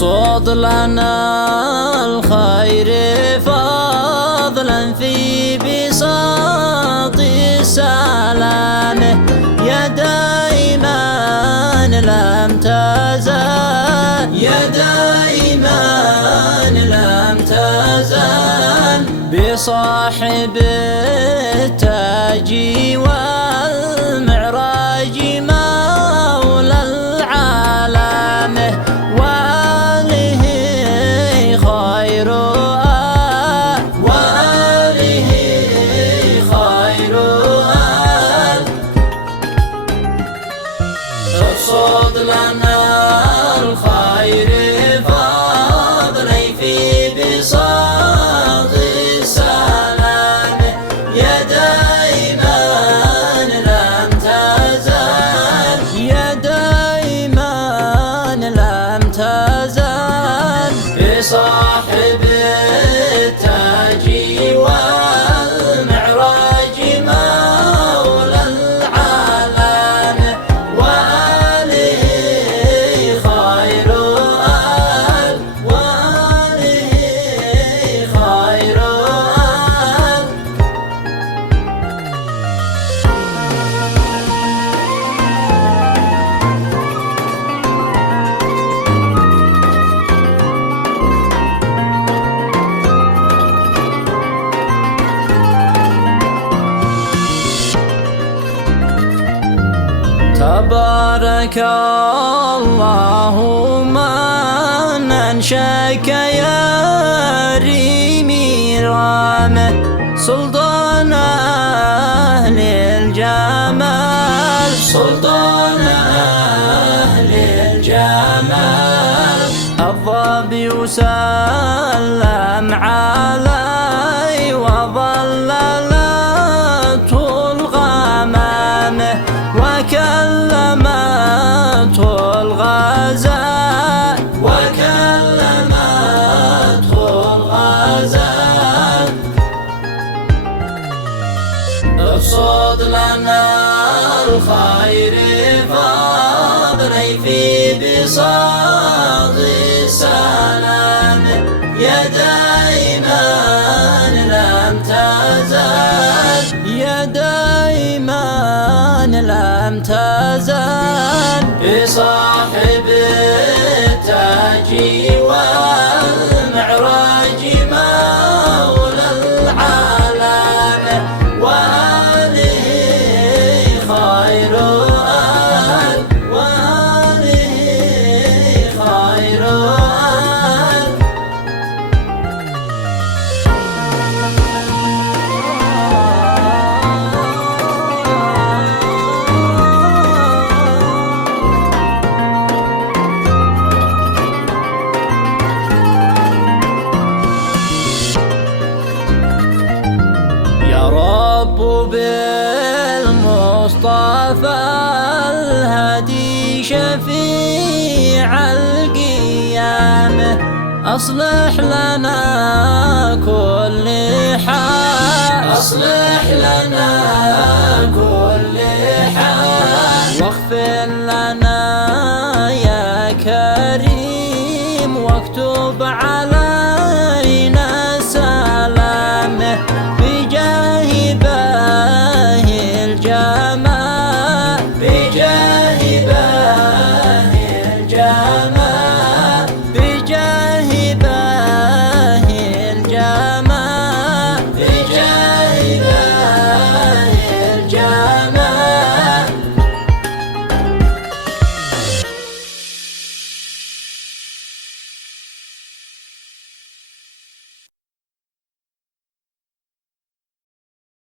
اقصد لنا الخير فضلا في بساط السلام، يا دائما لم تزل، يا دائما لم تزل بصاحب التاج والمعراج مولى العالم، وآله خير وآله خير اقصد لنا الخير فضلا في بساط السلام، يا دائما لم تزل، يا دائما لم تزل بصاحب التاج والمعراج مولى العالم، وآله خير وآله خير تبارك الله من أنشاك يا ريمي رامه، سلطان أهل الجمال، سلطان أهل الجمال، الضب يسلم علي وظللته الغمام، وكلمته الغزال، وكلمته الغزال اقصد لنا الخير فضلا في بساط السلام، يا دائما لم تزل، يا دائما لم تزل بصاحب التاج والمعراج مولى العالم، وآله خير وآله خير بالمصطفى الهدي شفيع القيامة، أصلح لنا كل حال، أصلح لنا كل